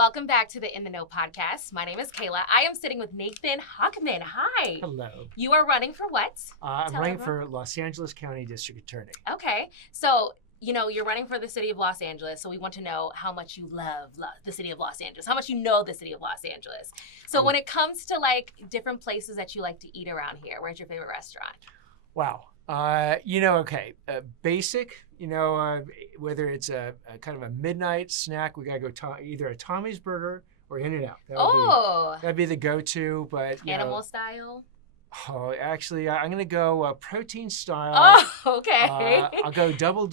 Welcome back to the In the Know podcast. My name is Kayla. I am sitting with Nathan Hochman. Hi. Hello. You are running for what? I'm running for Los Angeles County District Attorney. Okay. So, you're running for the city of Los Angeles, so we want to know how much you love the city of Los Angeles, how much you know the city of Los Angeles. So when it comes to different places that you like to eat around here, where's your favorite restaurant? Wow. Basic, whether it's a kind of a midnight snack, we got to go either a Tommy's Burger or In-N-Out. That'd be the go-to, but Animal style? Oh, actually, I'm going to go protein style. Oh, okay. I'll go double.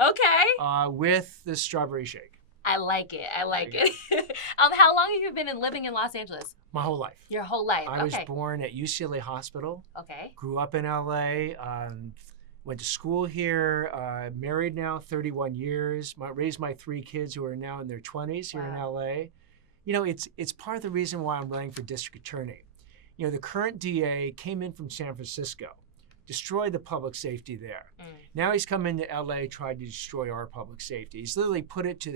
Okay. With the strawberry shake. I like it. How long have you been living in Los Angeles? My whole life. Your whole life. I was born at UCLA Hospital. Okay. Grew up in LA. Went to school here. Married now 31 years. Raised my 3 kids who are now in their 20s here in LA. It's part of the reason why I'm running for district attorney. The current DA came in from San Francisco, destroyed the public safety there. Now he's come into LA, tried to destroy our public safety. He's literally put it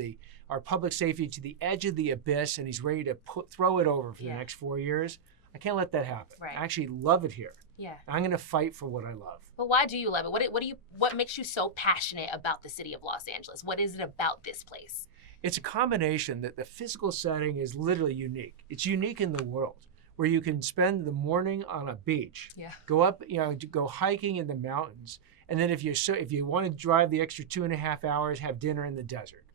our public safety to the edge of the abyss, and he's ready to throw it over for the next 4 years. I can't let that happen. Right. I actually love it here. Yeah. I'm going to fight for what I love. But why do you love it? What makes you so passionate about the city of Los Angeles? What is it about this place? It's a combination that the physical setting is literally unique. It's unique in the world, where you can spend the morning on a beach, go up, go hiking in the mountains, and then if you want to drive the extra 2.5 hours, have dinner in the desert.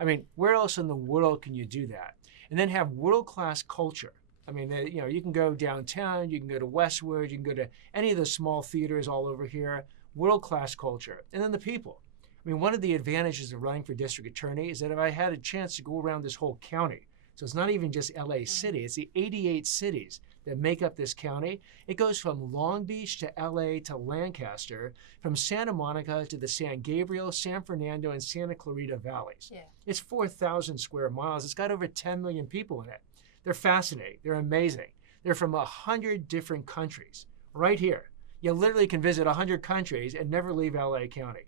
I mean, where else in the world can you do that? And then have world-class culture. I mean, you can go downtown, you can go to Westwood, you can go to any of the small theaters all over here. World-class culture, and then the people. I mean, one of the advantages of running for district attorney is that if I had a chance to go around this whole county. So it's not even just LA City, it's the 88 cities that make up this county. It goes from Long Beach to LA to Lancaster, from Santa Monica to the San Gabriel, San Fernando, and Santa Clarita valleys. Yeah. It's 4,000 square miles. It's got over 10 million people in it. They're fascinating. They're amazing. They're from 100 different countries right here. You literally can visit 100 countries and never leave LA County.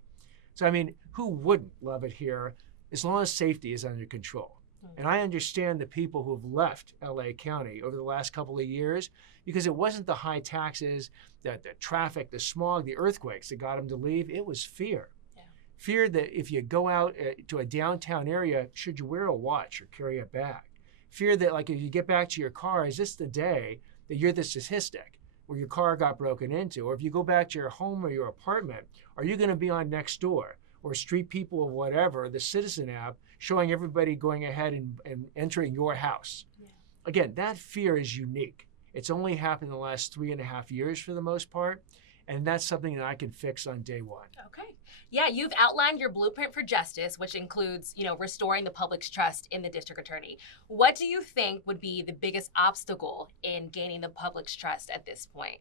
So, I mean, who wouldn't love it here as long as safety is under control? And I understand the people who have left LA County over the last couple of years because it wasn't the high taxes, the traffic, the smog, the earthquakes that got them to leave. It was fear. Yeah. Fear that if you go out to a downtown area, should you wear a watch or carry a bag? Fear that if you get back to your car, is this the day that you're the statistic where your car got broken into? Or if you go back to your home or your apartment, are you going to be on Nextdoor or Street People or whatever, the Citizen app, showing everybody going ahead and entering your house? Yeah. Again, that fear is unique. It's only happened in the last 3.5 years for the most part, and that's something that I can fix on day one. Okay. Yeah, you've outlined your blueprint for justice, which includes, restoring the public's trust in the district attorney. What do you think would be the biggest obstacle in gaining the public's trust at this point?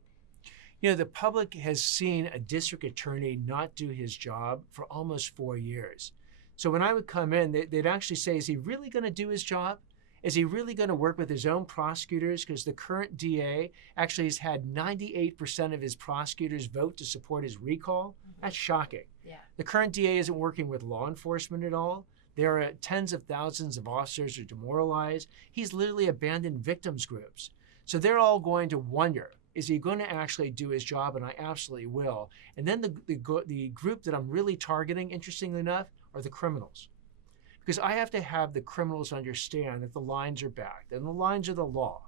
The public has seen a district attorney not do his job for almost 4 years. So when I would come in, they'd actually say, is he really going to do his job? Is he really going to work with his own prosecutors? Because the current DA actually has had 98% of his prosecutors vote to support his recall. That's shocking. Yeah. The current DA isn't working with law enforcement at all. There are tens of thousands of officers who are demoralized. He's literally abandoned victims groups. So they're all going to wonder, is he going to actually do his job? And I absolutely will. And then the group that I'm really targeting, interestingly enough, are the criminals. Because I have to have the criminals understand that the lines are back, and the lines are the law.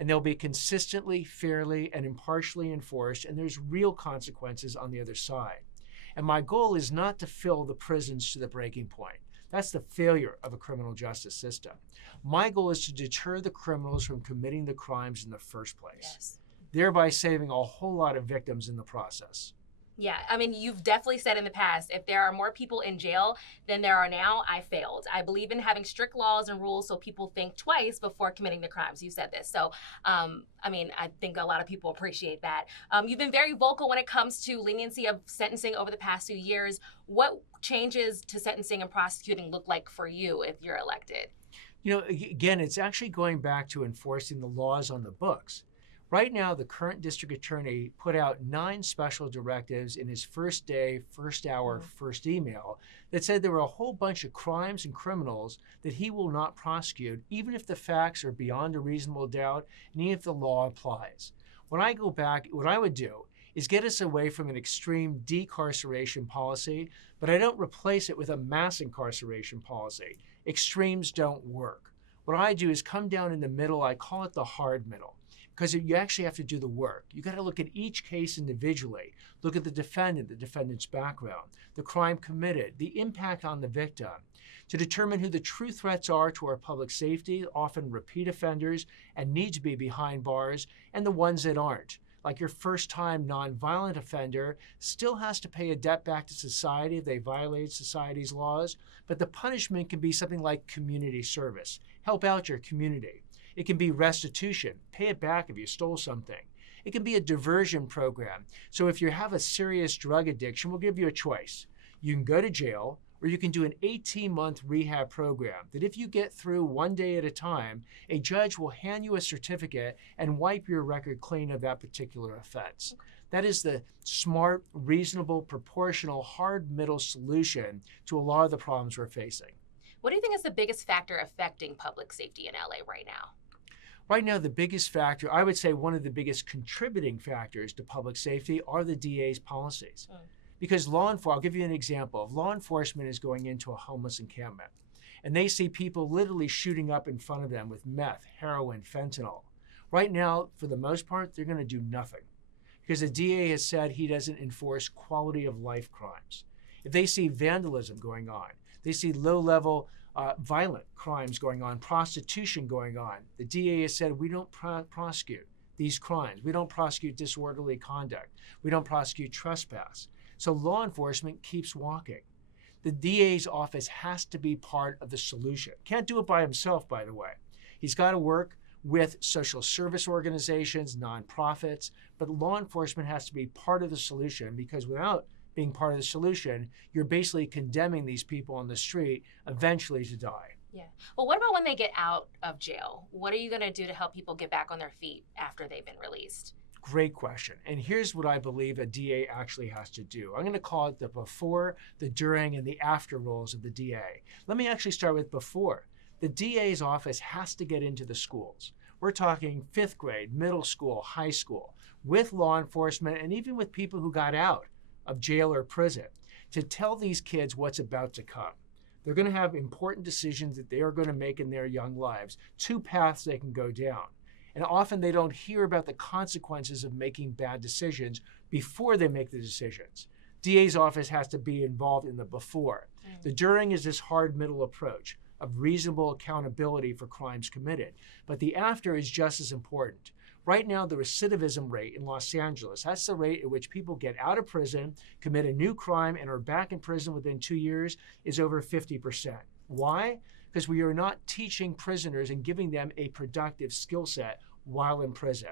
And they'll be consistently, fairly, and impartially enforced, and there's real consequences on the other side. And my goal is not to fill the prisons to the breaking point. That's the failure of a criminal justice system. My goal is to deter the criminals from committing the crimes in the first place, thereby saving a whole lot of victims in the process. Yeah, I mean, you've definitely said in the past, if there are more people in jail than there are now, I failed. I believe in having strict laws and rules so people think twice before committing the crimes. You said this. So, I think a lot of people appreciate that. You've been very vocal when it comes to leniency of sentencing over the past few years. What changes to sentencing and prosecuting look like for you if you're elected? Again, it's actually going back to enforcing the laws on the books. Right now, the current district attorney put out 9 special directives in his first day, first hour, first email that said there were a whole bunch of crimes and criminals that he will not prosecute, even if the facts are beyond a reasonable doubt and even if the law applies. When I go back, what I would do is get us away from an extreme decarceration policy, but I don't replace it with a mass incarceration policy. Extremes don't work. What I do is come down in the middle. I call it the hard middle, because you actually have to do the work. You got to look at each case individually, look at the defendant, the defendant's background, the crime committed, the impact on the victim, to determine who the true threats are to our public safety, often repeat offenders and need to be behind bars, and the ones that aren't. Like your first-time nonviolent offender still has to pay a debt back to society if they violate society's laws, but the punishment can be something like community service. Help out your community. It can be restitution, pay it back if you stole something. It can be a diversion program. So if you have a serious drug addiction, we'll give you a choice. You can go to jail, or you can do an 18-month rehab program that if you get through one day at a time, a judge will hand you a certificate and wipe your record clean of that particular offense. That is the smart, reasonable, proportional, hard middle solution to a lot of the problems we're facing. What do you think is the biggest factor affecting public safety in LA right now? Right now, the biggest factor, I would say one of the biggest contributing factors to public safety are the DA's policies. Because I'll give you an example. If law enforcement is going into a homeless encampment and they see people literally shooting up in front of them with meth, heroin, fentanyl, right now, for the most part, they're going to do nothing because the DA has said he doesn't enforce quality of life crimes. If they see vandalism going on, they see low-level violent crimes going on, prostitution going on, the DA has said we don't prosecute these crimes. We don't prosecute disorderly conduct. We don't prosecute trespass. So law enforcement keeps walking. The DA's office has to be part of the solution. Can't do it by himself, by the way. He's got to work with social service organizations, nonprofits, but law enforcement has to be part of the solution, because without being part of the solution, you're basically condemning these people on the street eventually to die. Yeah. Well, what about when they get out of jail? What are you going to do to help people get back on their feet after they've been released? Great question. And here's what I believe a DA actually has to do. I'm going to call it the before, the during, and the after roles of the DA. Let me actually start with before. The DA's office has to get into the schools. We're talking 5th grade, middle school, high school, with law enforcement and even with people who got out of jail or prison, to tell these kids what's about to come. They're going to have important decisions that they are going to make in their young lives, 2 paths they can go down. And often they don't hear about the consequences of making bad decisions before they make the decisions. DA's office has to be involved in the before. The during is this hard middle approach of reasonable accountability for crimes committed. But the after is just as important. Right now, the recidivism rate in Los Angeles, that's the rate at which people get out of prison, commit a new crime, and are back in prison within 2 years, is over 50%. Why? Because we are not teaching prisoners and giving them a productive skill set while in prison.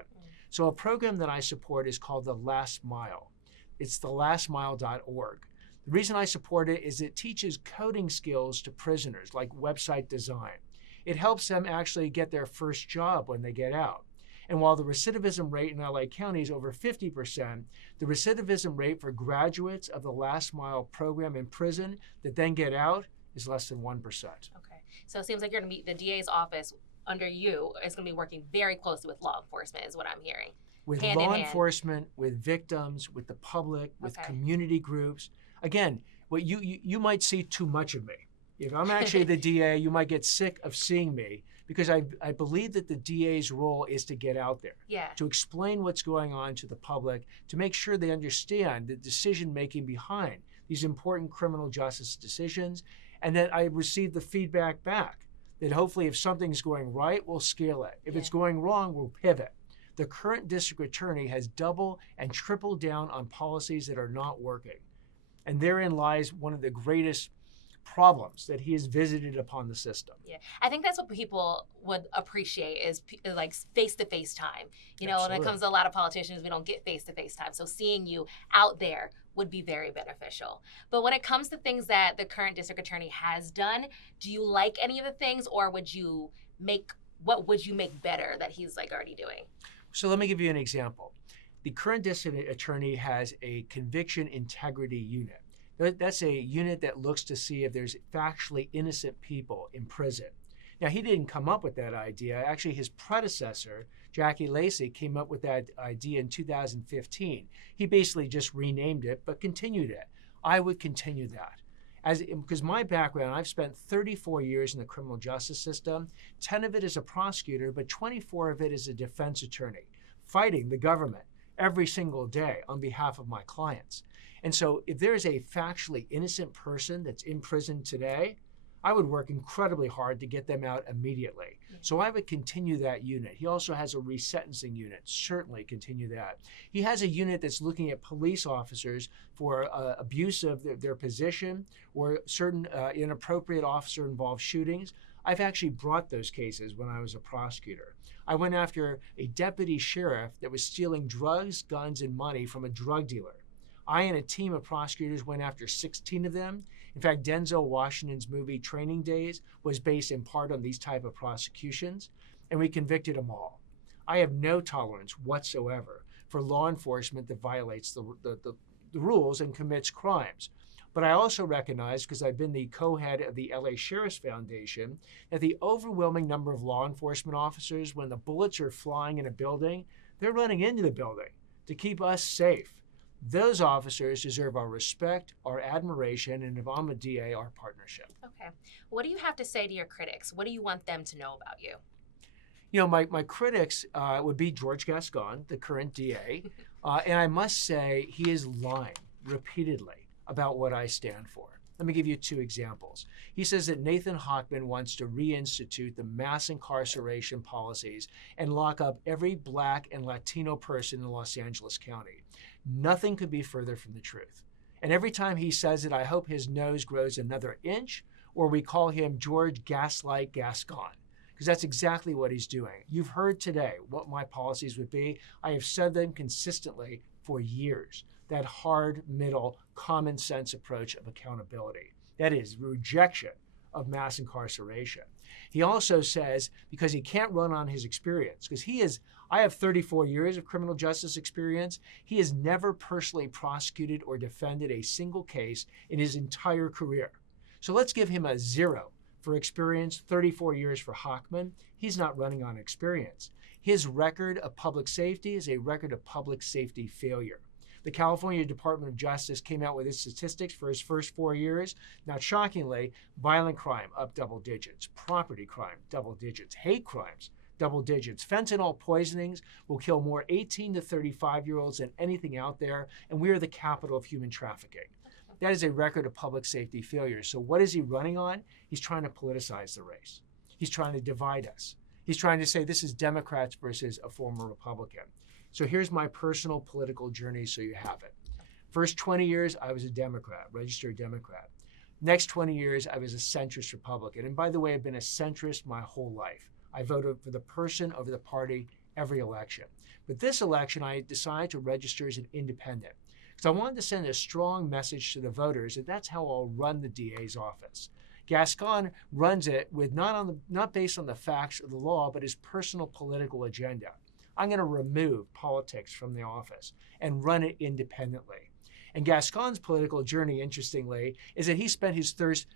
So a program that I support is called The Last Mile. It's thelastmile.org. The reason I support it is it teaches coding skills to prisoners, like website design. It helps them actually get their first job when they get out. And while the recidivism rate in LA County is over 50%, the recidivism rate for graduates of the Last Mile program in prison that then get out is less than 1%. Okay. So it seems like you're going to meet the DA's office under you is going to be working very closely with law enforcement, is what I'm hearing. With law enforcement, with victims, with the public, with community groups. Again, what you might see too much of me. If I'm actually the DA, you might get sick of seeing me, because I believe that the DA's role is to get out there, to explain what's going on to the public, to make sure they understand the decision-making behind these important criminal justice decisions, and that I receive the feedback back that hopefully if something's going right, we'll scale it. If it's going wrong, we'll pivot. The current district attorney has doubled and tripled down on policies that are not working. And therein lies one of the greatest problems that he has visited upon the system. Yeah, I think that's what people would appreciate is like face-to-face time. You know, when it comes to a lot of politicians, we don't get face-to-face time. So seeing you out there would be very beneficial. But when it comes to things that the current district attorney has done, do you like any of the things, or what would you make better that he's like already doing? So let me give you an example. The current district attorney has a conviction integrity unit. That's a unit that looks to see if there's factually innocent people in prison. Now, he didn't come up with that idea. Actually, his predecessor, Jackie Lacey, came up with that idea in 2015. He basically just renamed it, but continued it. I would continue that. Because my background, I've spent 34 years in the criminal justice system, 10 of it as a prosecutor, but 24 of it as a defense attorney, fighting the government every single day on behalf of my clients. And so if there's a factually innocent person that's in prison today, I would work incredibly hard to get them out immediately. So I would continue that unit. He also has a resentencing unit, certainly continue that. He has a unit that's looking at police officers for abuse of their position or certain inappropriate officer-involved shootings. I've actually brought those cases when I was a prosecutor. I went after a deputy sheriff that was stealing drugs, guns, and money from a drug dealer. I and a team of prosecutors went after 16 of them. In fact, Denzel Washington's movie Training Days was based in part on these type of prosecutions, and we convicted them all. I have no tolerance whatsoever for law enforcement that violates the rules and commits crimes. But I also recognize, because I've been the co-head of the LA Sheriff's Foundation, that the overwhelming number of law enforcement officers, when the bullets are flying in a building, they're running into the building to keep us safe. Those officers deserve our respect, our admiration, and if I'm a DA, our partnership. Okay. What do you have to say to your critics? What do you want them to know about you? You know, my critics would be George Gascon, the current DA, and I must say he is lying repeatedly about what I stand for. Let me give you 2 examples. He says that Nathan Hochman wants to reinstitute the mass incarceration policies and lock up every Black and Latino person in Los Angeles County. Nothing could be further from the truth. And every time he says it, I hope his nose grows another inch, or we call him George Gaslight Gascon, because that's exactly what he's doing. You've heard today what my policies would be. I have said them consistently for years. That hard, middle, common sense approach of accountability. That is rejection of mass incarceration. He also says, because he can't run on his experience, because I have 34 years of criminal justice experience. He has never personally prosecuted or defended a single case in his entire career. So let's give him a 0 for experience, 34 years for Hochman. He's not running on experience. His record of public safety is a record of public safety failure. The California Department of Justice came out with its statistics for his first 4 years. Not shockingly, violent crime up double digits, property crime double digits, hate crimes double digits. Fentanyl poisonings will kill more 18 to 35-year-olds than anything out there, and we are the capital of human trafficking. That is a record of public safety failure. So what is he running on? He's trying to politicize the race. He's trying to divide us. He's trying to say this is Democrats versus a former Republican. So here's my personal political journey so you have it. First 20 years, I was a Democrat, registered Democrat. Next 20 years, I was a centrist Republican. And by the way, I've been a centrist my whole life. I voted for the person over the party every election. But this election, I decided to register as an independent because I wanted to send a strong message to the voters that that's how I'll run the DA's office. Gascon runs it with not based on the facts of the law, but his personal political agenda. I'm going to remove politics from the office and run it independently. And Gascon's political journey, interestingly, is that he spent his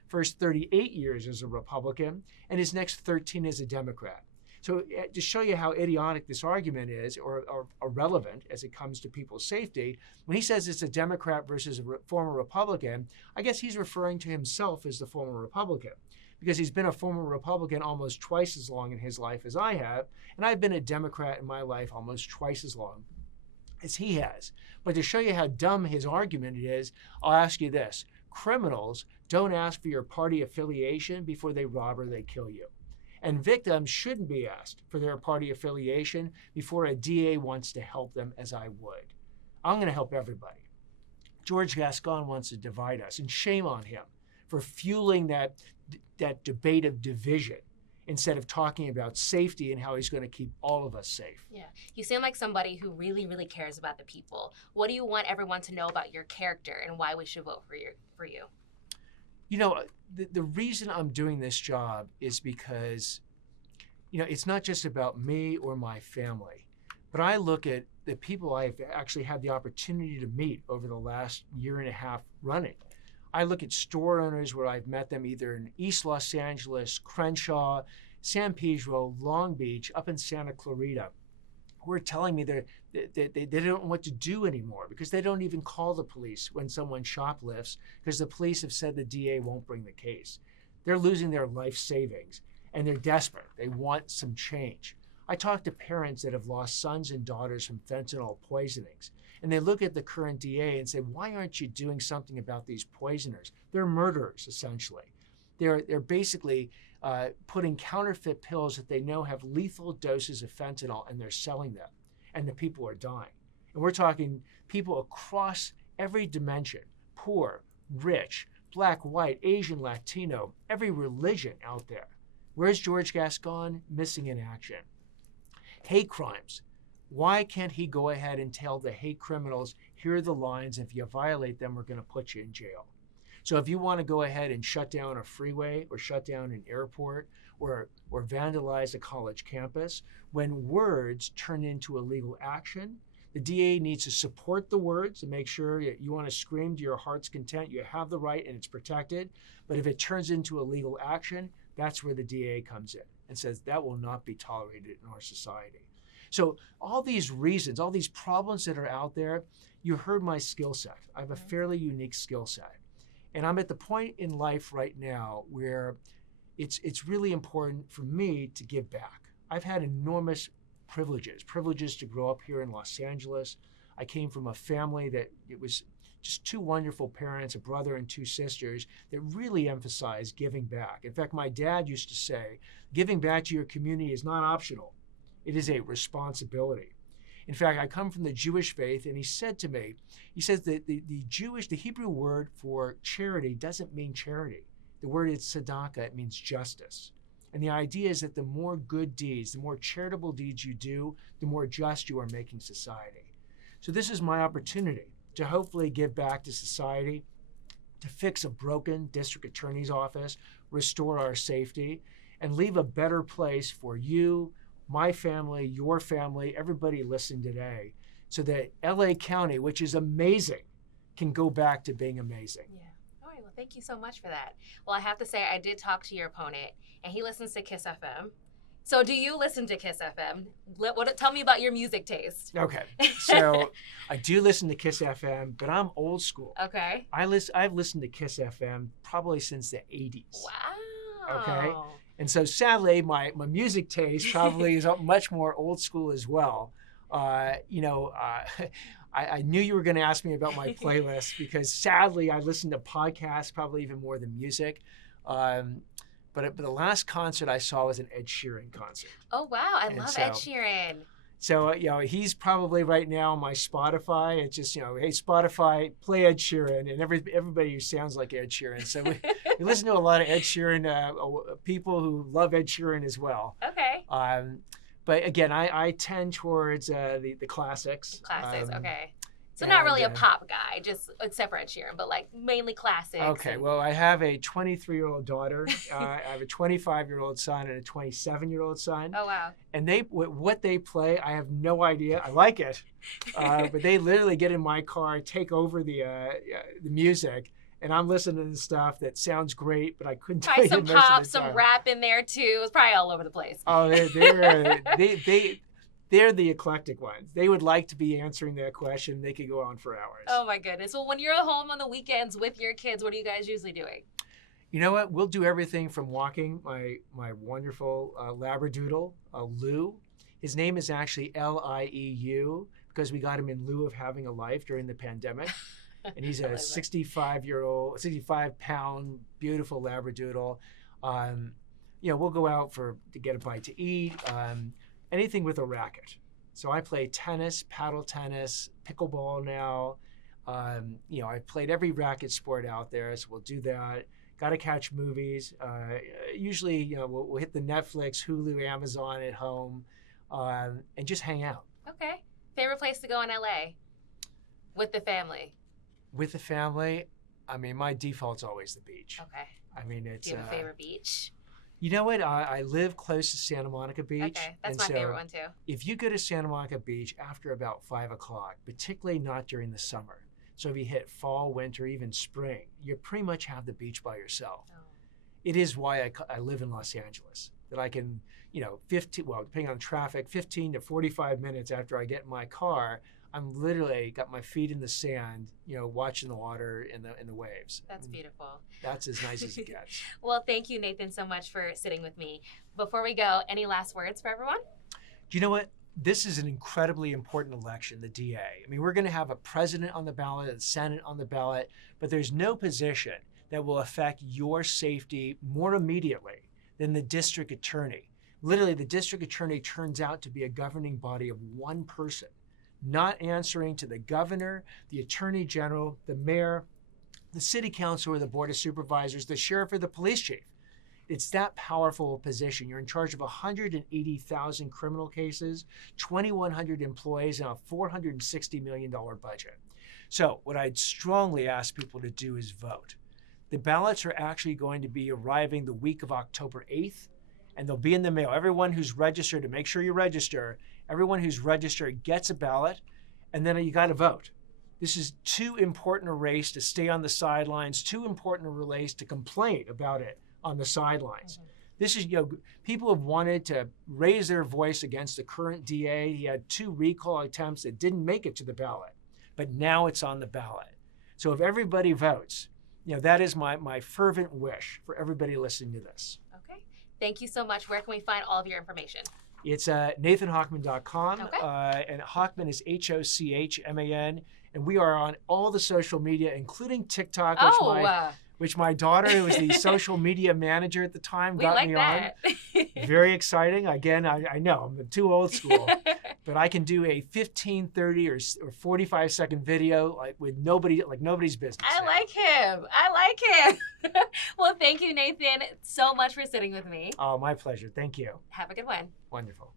first 38 years as a Republican and his next 13 as a Democrat. So to show you how idiotic this argument is, or irrelevant as it comes to people's safety, when he says it's a Democrat versus a former Republican, I guess he's referring to himself as the former Republican, because he's been a former Republican almost twice as long in his life as I have, and I've been a Democrat in my life almost twice as long as he has. But to show you how dumb his argument is, I'll ask you this. Criminals don't ask for your party affiliation before they rob or they kill you. And victims shouldn't be asked for their party affiliation before a DA wants to help them, as I would. I'm going to help everybody. George Gascon wants to divide us, and shame on him for fueling that debate of division instead of talking about safety and how he's going to keep all of us safe. Yeah. You seem like somebody who really, really cares about the people. What do you want everyone to know about your character and why we should vote for you? You know, the reason I'm doing this job is because, you know, it's not just about me or my family, But I look at the people I've actually had the opportunity to meet over the last year and a half running. I look at store owners where I've met them either in East Los Angeles, Crenshaw, San Pedro, Long Beach, up in Santa Clarita, who are telling me that they don't know what to do anymore because they don't even call the police when someone shoplifts because the police have said the DA won't bring the case. They're losing their life savings and they're desperate. They want some change. I talk to parents that have lost sons and daughters from fentanyl poisonings, and they look at the current DA and say, why aren't you doing something about these poisoners? They're murderers, essentially. They're basically putting counterfeit pills that they know have lethal doses of fentanyl, and they're selling them, and the people are dying. And we're talking people across every dimension, poor, rich, black, white, Asian, Latino, every religion out there. Where's George Gascon? Missing in action. Hate crimes. Why can't he go ahead and tell the hate criminals, here are the lines, if you violate them, we're going to put you in jail. So if you want to go ahead and shut down a freeway or shut down an airport or vandalize a college campus, when words turn into illegal action, the DA needs to support the words and make sure that you want to scream to your heart's content, you have the right and it's protected. But if it turns into illegal action, that's where the DA comes in and says that will not be tolerated in our society. So all these reasons, all these problems that are out there, you heard my skill set. I have a fairly unique skill set. And I'm at the point in life right now where it's really important for me to give back. I've had enormous privileges to grow up here in Los Angeles. I came from a family that it was just two wonderful parents, a brother and two sisters, that really emphasized giving back. In fact, my dad used to say, giving back to your community is not optional. It is a responsibility. In fact, I come from the Jewish faith, and he said to me, he says that the Hebrew word for charity doesn't mean charity. The word is tzedakah, it means justice. And the idea is that the more good deeds, the more charitable deeds you do, the more just you are making society. So this is my opportunity to hopefully give back to society, to fix a broken district attorney's office, restore our safety, and leave a better place for you, my family, your family, everybody listening today, so that LA County, which is amazing, can go back to being amazing. Yeah. All right. Well, thank you so much for that. Well, I have to say, I did talk to your opponent, and he listens to Kiss FM. So do you listen to Kiss FM? Tell me about your music taste. Okay. So I do listen to Kiss FM, but I'm old school. Okay. I've listened to Kiss FM probably since the 80s. Wow. Okay. And so sadly, my music taste probably is much more old school as well. I knew you were going to ask me about my playlist because sadly, I listen to podcasts probably even more than music. But the last concert I saw was an Ed Sheeran concert. Oh, wow. I love Ed Sheeran. So, he's probably right now on my Spotify. It's just, hey, Spotify, play Ed Sheeran, and everybody who sounds like Ed Sheeran. So we listen to a lot of Ed Sheeran, people who love Ed Sheeran as well. Okay. But again, I tend towards the classics. Classics, okay. So not really a pop guy, just except for Ed Sheeran, but like mainly classics. Okay, well, I have a 23-year-old daughter. I have a 25-year-old son and a 27-year-old son. Oh, wow. And what they play, I have no idea. I like it, but they literally get in my car, take over the music, and I'm listening to stuff that sounds great, but I couldn't tell you some pop, some rap in there too. It's probably all over the place. Oh, they're the eclectic ones. They would like to be answering that question. They could go on for hours. Oh my goodness. Well, when you're at home on the weekends with your kids, what are you guys usually doing? You know what? We'll do everything from walking my wonderful Labradoodle, Lou. His name is actually Lieu because we got him in lieu of having a life during the pandemic. And he's a 65-pound, beautiful Labradoodle. We'll go out to get a bite to eat. Anything with a racket. So I play tennis, paddle tennis, pickleball now. I've played every racket sport out there, so we'll do that. Got to catch movies. Usually, we'll hit the Netflix, Hulu, Amazon at home, and just hang out. Okay. Favorite place to go in LA with the family? With the family, my default's always the beach. Okay. It's. Do you have a favorite beach? You know what? I live close to Santa Monica Beach. Okay, that's my favorite one too. If you go to Santa Monica Beach after about 5 o'clock, particularly not during the summer, so if you hit fall, winter, even spring, you pretty much have the beach by yourself. Oh. It is why I live in Los Angeles, that I can, depending on traffic, 15 to 45 minutes after I get in my car, I'm literally got my feet in the sand, watching the water in the waves. That's beautiful. That's as nice as it gets. Well, thank you, Nathan, so much for sitting with me. Before we go, any last words for everyone? Do you know what? This is an incredibly important election, the DA. I mean, we're going to have a president on the ballot, a Senate on the ballot, but there's no position that will affect your safety more immediately than the district attorney. Literally, the district attorney turns out to be a governing body of one person, not answering to the governor, the attorney general, the mayor, the city council, or the board of supervisors, the sheriff, or the police chief. It's that powerful position. You're in charge of 180,000 criminal cases, 2,100 employees, and a $460 million budget. So what I'd strongly ask people to do is vote. The ballots are actually going to be arriving the week of October 8th, and they'll be in the mail. Everyone who's registered, to make sure you register, everyone who's registered gets a ballot, and then you got to vote. This is too important a race to stay on the sidelines, too important a race to complain about it on the sidelines. Mm-hmm. This is, people have wanted to raise their voice against the current DA. He had 2 recall attempts that didn't make it to the ballot, but now it's on the ballot. So if everybody votes, that is my fervent wish for everybody listening to this. Okay. Thank you so much. Where can we find all of your information? It's nathanhochman.com, okay. And Hochman is Hochman, and we are on all the social media, including TikTok, which my daughter, who was the social media manager at the time, got me on. Very exciting. Again, I know I'm too old school, but I can do a 15, 30, or 45-second video with nobody's business. I like him. Well, thank you, Nathan, so much for sitting with me. Oh, my pleasure. Thank you. Have a good one. Wonderful.